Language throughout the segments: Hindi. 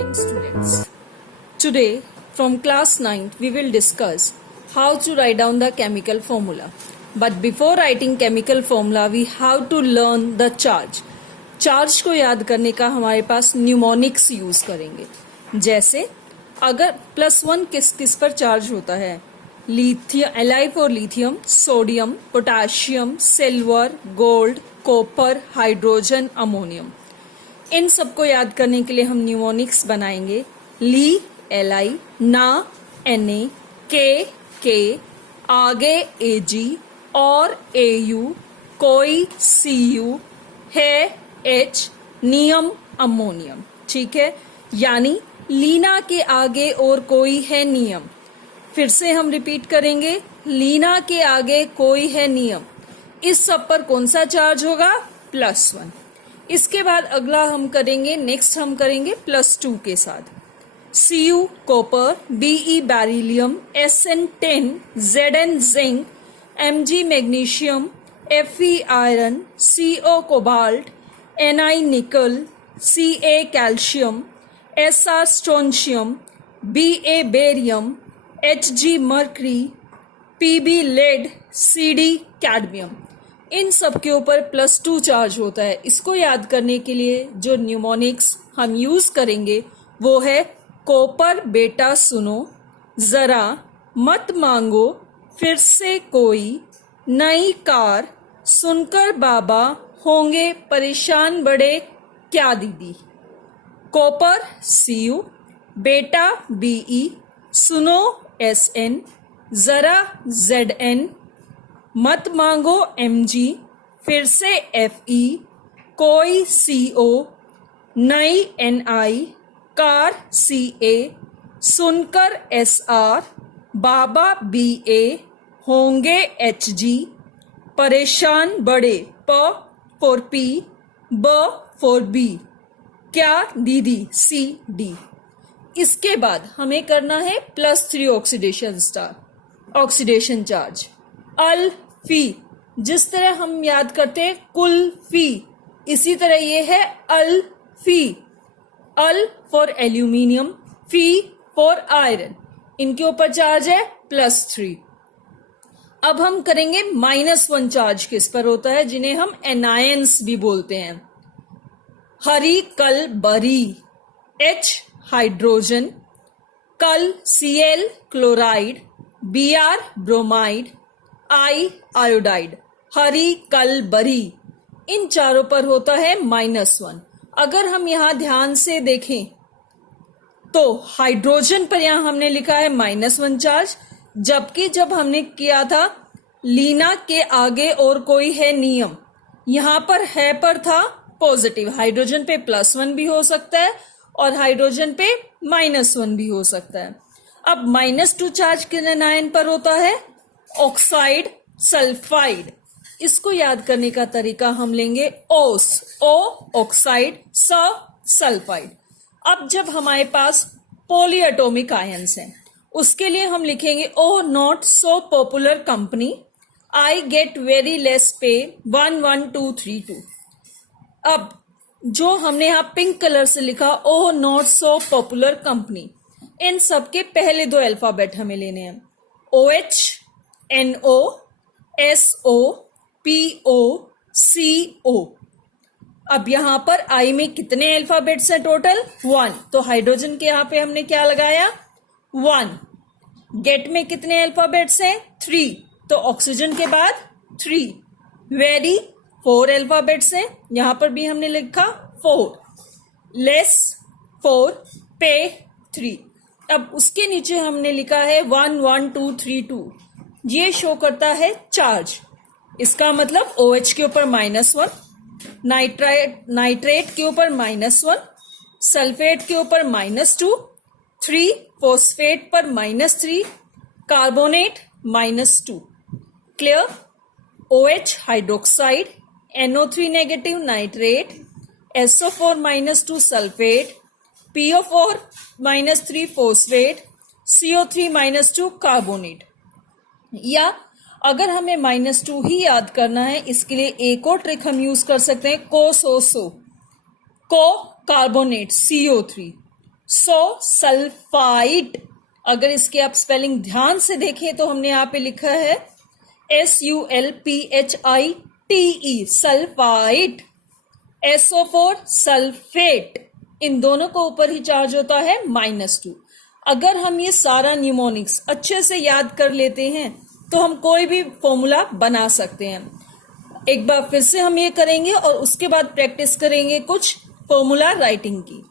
morning, students. Today, from class 9th, we will discuss how to write down the chemical formula. But before writing chemical formula, we have to learn the charge. Charge को याद करने का हमारे पास न्यूमोनिक्स यूज करेंगे. जैसे अगर +1 किस किस पर चार्ज होता है, lithium, Li for lithium, sodium, potassium, silver, gold, copper, hydrogen, ammonium. इन सबको याद करने के लिए हम न्यूमोनिक्स बनाएंगे. ली Li, ना Na, के, आगे Ag और Au, कोई Cu, है H, नियम अमोनियम. ठीक है, यानी लीना के आगे और कोई है नियम. फिर से हम रिपीट करेंगे, लीना के आगे कोई है नियम. इस सब पर कौन सा चार्ज होगा? +1. इसके बाद अगला हम करेंगे, नेक्स्ट हम करेंगे +2 के साथ. Cu copper, Be beryllium, Sn tin, Zn zinc, Mg magnesium, Fe iron, Co cobalt, Ni nickel, Ca calcium, Sr strontium, Ba barium, Hg mercury, Pb lead, Cd cadmium. इन सब के ऊपर +2 चार्ज होता है. इसको याद करने के लिए जो न्यूमोनिक्स हम यूज करेंगे वो है कॉपर बेटा सुनो, जरा मत मांगो फिर से कोई, नई कार, सुनकर बाबा होंगे परेशान बड़े, क्या दीदी. कॉपर Cu, बेटा Be, सुनो Sn, जरा Zn, मत मांगो Mg, फिर से Fe, कोई Co, नई Ni, कार Ca, सुनकर Sr, बाबा Ba, होंगे Hg, परेशान बड़े P for P, B for B, क्या दीदी Cd. इसके बाद हमें करना है +3 ऑक्सीडेशन चार्ज. अल्फी, जिस तरह हम याद करते हैं कुल्फी, इसी तरह ये है अल्फी. अल फॉर एल्यूमिनियम, फी फॉर आयरन. इनके ऊपर चार्ज है +3. अब हम करेंगे -1 चार्ज किस पर होता है, जिन्हें हम एनायंस भी बोलते हैं. हरी कल बरी, H हाइड्रोजन, कल Cl chloride, Br bromide, I iodide. हरी कल बरी, इन चारों पर होता है -1. अगर हम यहां ध्यान से देखें तो हाइड्रोजन पर यहां हमने लिखा है -1 चार्ज, जबकि जब हमने किया था लीना के आगे और कोई है नियम, यहां पर है पर था पॉजिटिव. हाइड्रोजन पे +1 भी हो सकता है और हाइड्रोजन पे -1 भी हो सकता है. अब -2 चार्ज किन आयन पर होता है? Oxide sulphide. इसको याद करने का तरीका हम लेंगे ओस, O ऑक्साइड, स सल्फाइड. अब जब हमारे पास पॉलीएटॉमिक आयंस हैं, उसके लिए हम लिखेंगे O not so popular company, I get very less पे, 1 1 2 3 2. अब जो हमने यहां पिंक कलर से लिखा O not so popular company, इन सब के पहले 2 अल्फाबेट हमें लेने हैं. OH, NO, SO, PO, CO. अब यहां पर I में कितने अल्फाबेट्स हैं टोटल? 1. तो हाइड्रोजन के यहां पे हमने क्या लगाया? 1. गेट में कितने अल्फाबेट्स हैं? 3. तो ऑक्सीजन के बाद 3. वेरी 4 अल्फाबेट्स हैं, यहां पर भी हमने लिखा 4. लेस 4, पे 3. अब उसके नीचे हमने लिखा है 1 1 2 3 2. ये शो करता है चार्ज. इसका मतलब OH के ऊपर -1, नाइट्रेट के ऊपर -1, सल्फेट के ऊपर -2, 3 फॉस्फेट पर -3, carbonate -2. Clear? OH hydroxide, NO3 negative nitrate, SO4 -2 sulphate, PO4 -3 phosphate, CO3 -2 carbonate. या अगर हमें -2 ही याद करना है, इसके लिए एक और ट्रिक हम यूज कर सकते हैं, कोसोसो, को कार्बोनेट CO3, सो सल्फाइड, अगर इसके आप स्पेलिंग ध्यान से देखें तो हमने यहाँ पे लिखा है SULPHITE, सल्फाइड। SO4 सल्फेट, इन दोनों को ऊपर ही चार्ज होता है -2। अगर हम ये सारा न्यूमोनिक्स अच्छे से याद कर लेते हैं तो हम कोई भी फॉर्मूला बना सकते हैं। एक बार फिर से हम ये करेंगे और उसके बाद प्रैक्टिस करेंगे कुछ फॉर्मूला राइटिंग की।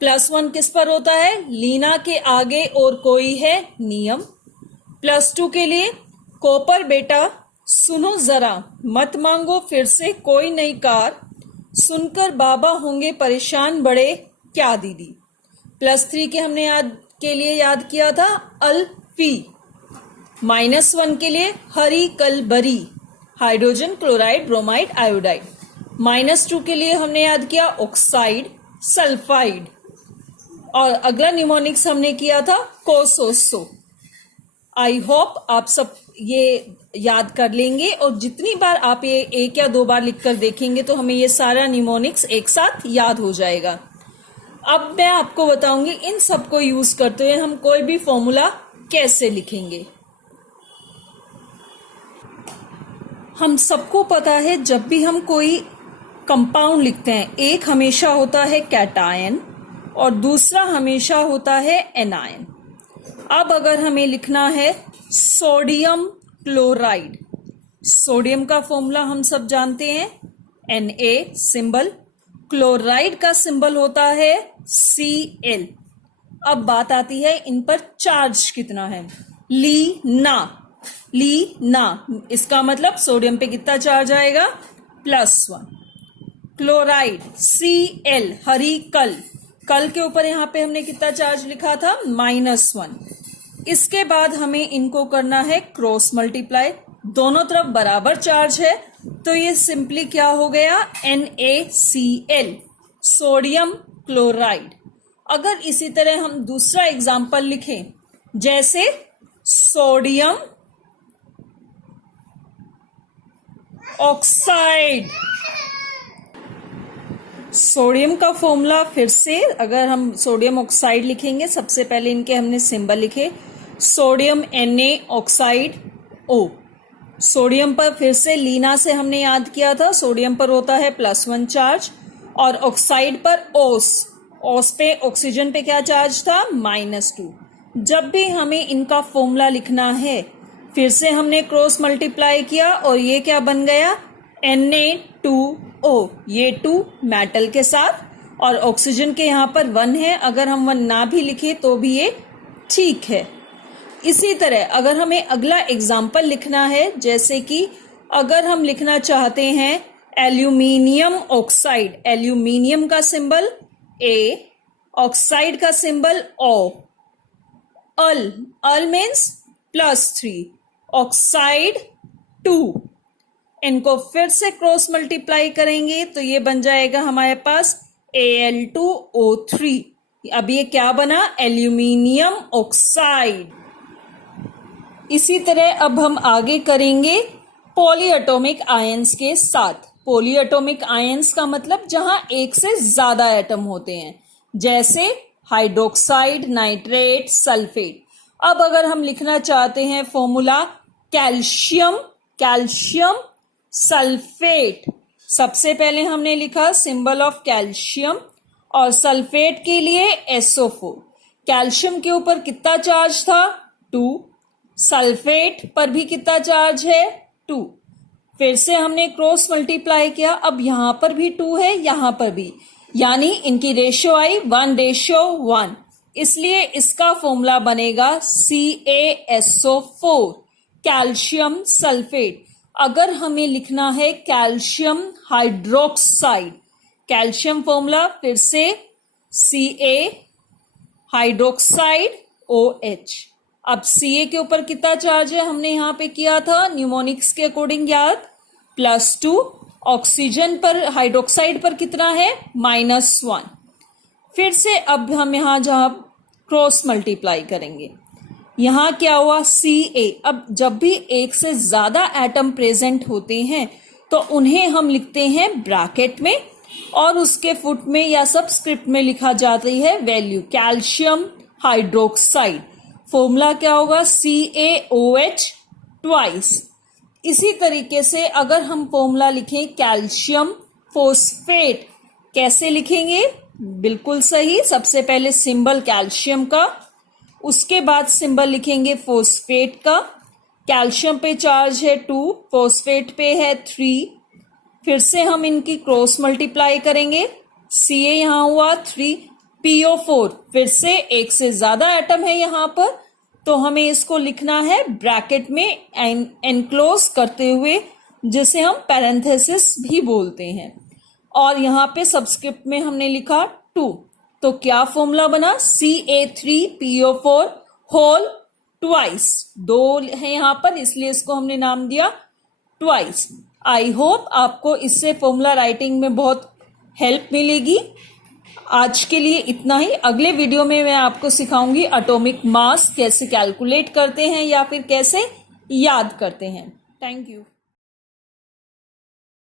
+1 किस पर होता है? लीना के आगे और कोई है नियम। +2 के लिए कॉपर बेटा सुनो जरा, मत मांगो फिर से कोई नई कार, सुनकर बाबा होंगे परेशान बड़े क्या दीदी। +3 के हमने के लिए याद किया था अल्फी। -1 के लिए हरी कल बरी, हाइड्रोजन क्लोराइड ब्रोमाइड आयोडाइड। -2 के लिए हमने याद किया ऑक्साइड सल्फाइड। और अगला न्यूमोनिक्स हमने किया था कोसोसो। आई होप आप सब ये याद कर लेंगे और जितनी बार आप ये 1 या 2 बार लिखकर देखेंगे तो हमें ये सारा न्यूमोनिक्स एक साथ याद हो जाएगा। अब मैं आपको बताऊंगी इन सबको यूज करते हुए हम कोई भी फॉर्मूला कैसे लिखेंगे। हम सबको पता है जब भी हम कोई कंपाउंड लिखते हैं, एक हमेशा होता है कैटायन और दूसरा हमेशा होता है एनायन। अब अगर हमें लिखना है सोडियम क्लोराइड, सोडियम का फॉर्मूला हम सब जानते हैं Na सिंबल, क्लोराइड का सिंबल होता है Cl। अब बात आती है इन पर चार्ज कितना है। लीना, इसका मतलब सोडियम पे कितना चार्ज आएगा? +1। क्लोराइड Cl, हरी कल, कल के ऊपर यहां पे हमने कितना चार्ज लिखा था? -1। इसके बाद हमें इनको करना है क्रॉस मल्टीप्लाई, दोनों तरफ बराबर चार्ज है तो ये सिंपली क्या हो गया? NaCl, sodium chloride. अगर इसी तरह हम दूसरा एग्जाम्पल लिखें, जैसे सोडियम ऑक्साइड, सोडियम का फॉर्मूला फिर से अगर हम सोडियम ऑक्साइड लिखेंगे, सबसे पहले इनके हमने सिंबल लिखे sodium Na oxide O। Sodium पर फिर से लीना से हमने याद किया था, सोडियम पर होता है +1 चार्ज और ऑक्साइड पर ओस पे ऑक्सीजन पे क्या चार्ज था? -2। जब भी हमें इनका फॉर्मूला लिखना है फिर से हमने क्रॉस मल्टीप्लाई किया और ये क्या बन गया? Na2O, ये 2 मेटल के साथ और ऑक्सीजन के यहाँ पर 1 है, अगर हम 1 ना भी लिखे तो भी ये ठीक है। इसी तरह अगर हमें अगला एग्जाम्पल लिखना है, जैसे कि अगर हम लिखना चाहते हैं एल्यूमिनियम ऑक्साइड, एल्यूमिनियम का सिंबल A, ऑक्साइड का सिंबल O, अल मीन्स +3, ऑक्साइड 2। इनको फिर से क्रॉस मल्टीप्लाई करेंगे तो ये बन जाएगा हमारे पास Al2O3। अब ये क्या बना? Aluminium oxide. इसी तरह अब हम आगे करेंगे पॉलीएटॉमिक आयंस के साथ। पॉलीएटॉमिक आयंस का मतलब जहां एक से ज्यादा एटम होते हैं, जैसे हाइड्रोक्साइड, नाइट्रेट, सल्फेट। अब अगर हम लिखना चाहते हैं फॉर्मूला कैल्शियम सल्फेट, सबसे पहले हमने लिखा सिंबल ऑफ कैल्शियम और सल्फेट के लिए SO4। कैल्शियम के ऊपर कितना चार्ज था? 2। सल्फेट पर भी कितना चार्ज है? 2। फिर से हमने क्रॉस मल्टीप्लाई किया, अब यहां पर भी 2 है, यहां पर भी, यानी इनकी रेशियो आई 1:1, इसलिए इसका फॉर्मूला बनेगा CaSO4, कैल्शियम सल्फेट। अगर हमें लिखना है कैल्शियम हाइड्रोक्साइड, कैल्शियम फॉर्मूला फिर से Ca हाइड्रोक्साइड OH। अब Ca के ऊपर कितना चार्ज है हमने यहां पे किया था न्यूमोनिक्स के अकॉर्डिंग याद, +2। ऑक्सीजन पर, हाइड्रोक्साइड पर कितना है? -1। फिर से अब हम यहां जहां क्रॉस मल्टीप्लाई करेंगे, यहां क्या हुआ? Ca। अब जब भी एक से ज्यादा एटम प्रेजेंट होते हैं तो उन्हें हम लिखते हैं ब्रैकेट में और उसके फुट में या सबस्क्रिप्ट में लिखा जाती है वैल्यू कैल्शियम हाइड्रोक्साइड। फॉर्मूला क्या होगा? CaOH twice. इसी तरीके से अगर हम फॉर्मूला लिखें कैल्शियम फोस्फेट, कैसे लिखेंगे? बिल्कुल सही, सबसे पहले सिंबल कैल्शियम का, उसके बाद सिंबल लिखेंगे फोस्फेट का। कैल्शियम पे चार्ज है 2, फोस्फेट पे है 3। फिर से हम इनकी क्रॉस मल्टीप्लाई करेंगे। Ca यहां हुआ 3, PO4 फिर से एक से ज्यादा एटम है यहां पर, तो हमें इसको लिखना है ब्रैकेट में एनक्लोज करते हुए, जिसे हम पैरेंथेसिस भी बोलते हैं। और यहां पे सबस्क्रिप्ट में हमने लिखा 2। तो क्या फॉर्मूला बना? Ca3PO4 whole twice. 2 है यहां पर, इसलिए इसको हमने नाम दिया ट्वाइस। आई होप आपको इससे फॉर्मूला राइटिंग में बहुत हेल्प मिलेगी। आज के लिए इतना ही। अगले वीडियो में मैं आपको सिखाऊंगी एटॉमिक मास कैसे कैलकुलेट करते हैं या फिर कैसे याद करते हैं। Thank you.